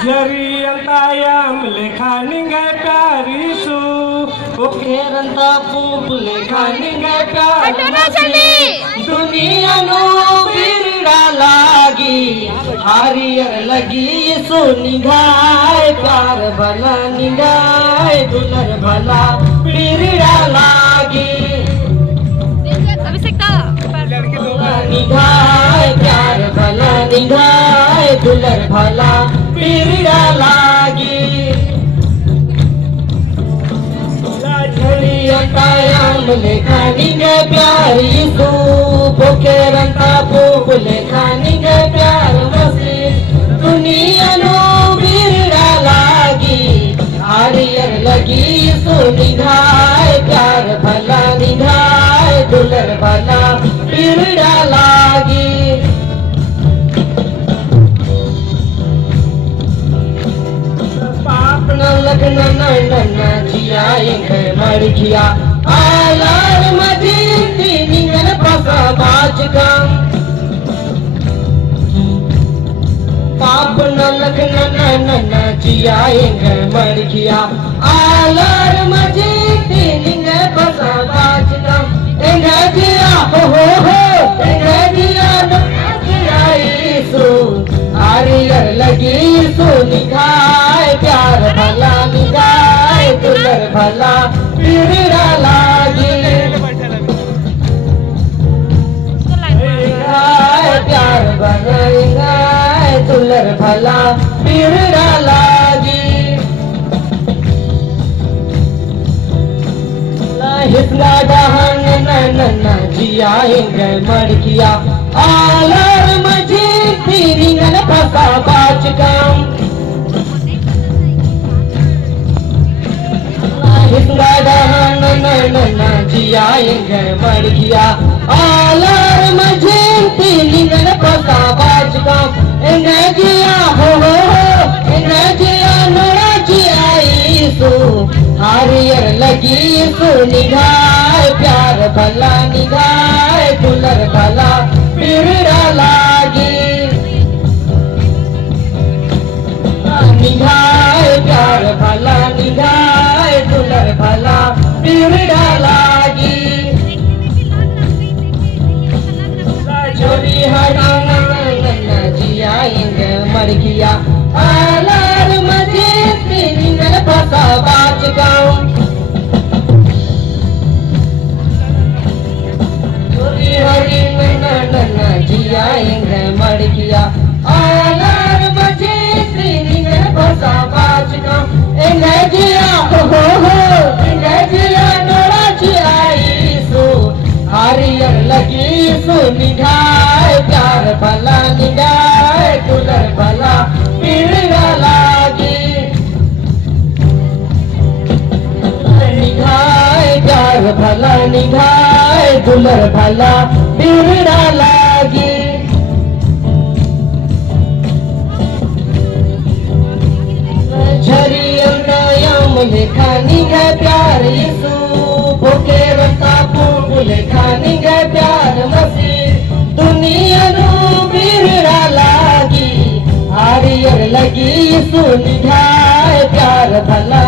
Jariantayam lekhaningai pyarisu Ukeranta pup lekhaningai pyarisu Dunia no birda lagi Hariyar lagi sunigai Pyar bhala nigai Dular bhala birda lagi निगाह प्यार भला निगाह दुलर भला पीड़ा लागी लाजड़ियतायाम लेखा निगे प्यारी सू बोके रंता पोप लेखा निगे प्यार मसी दुनिया नो पीड़ा लागी हारियर लगी सू निगाह प्यार भला निगाह दुलर भला पीड़ा लागी पाप न लगना न जियाएंगे मर गया आलार मजीदी निगन पसा बाज गम पाप न लगना न जियाएंगे मर गया आलार मजीदी निगन पसा बाज गम Engadia ho engadia no Isu Hariyar lagi su nigai Pyar bhala nigai Dular bhala pira lagi Nigai pyar bhala nigai Dular bhala pira lagi हिस्सा दहन नन्ना जियाएंगे मर किया आलर मजी फिरी न फसा बाज कम हिस्सा दहन नन्ना जियाएंगे मर किया आलर मजी फिरी न फसा बाज कम इन्हें जिया हो इन्हें जिया नोरा जियाई सो हारियर लगी सो निगाह प्यार भला निगाह दुलर भला पीड़ा लागी निगाह प्यार भला निगाह दुलर भला पीड़ा लागी छोरी हरी नन्ना जियाएंगे मर गया आलार मजीद निगन फसा बाज गाँव छोरी हरी नन्ना जियाएंगे मर गया आलार मजीद निगन फसा बाज गाँव इन्हें जिया हो इन्हें जिया नोरा जियाई सो हारियर लगी सो निगाह प्यार भला निगाह दुलर भला पीड़ा लागी निगाह प्यार भला निगाह दुलर भला पीड़ा लागी झरियम लेखा निगाह प्यार यीशु भूखे रंता पूप लेखा निगाह प्यार मसी दुनिया नो पीड़ा लागी हारियर लगी यीशु निगाह प्यार भला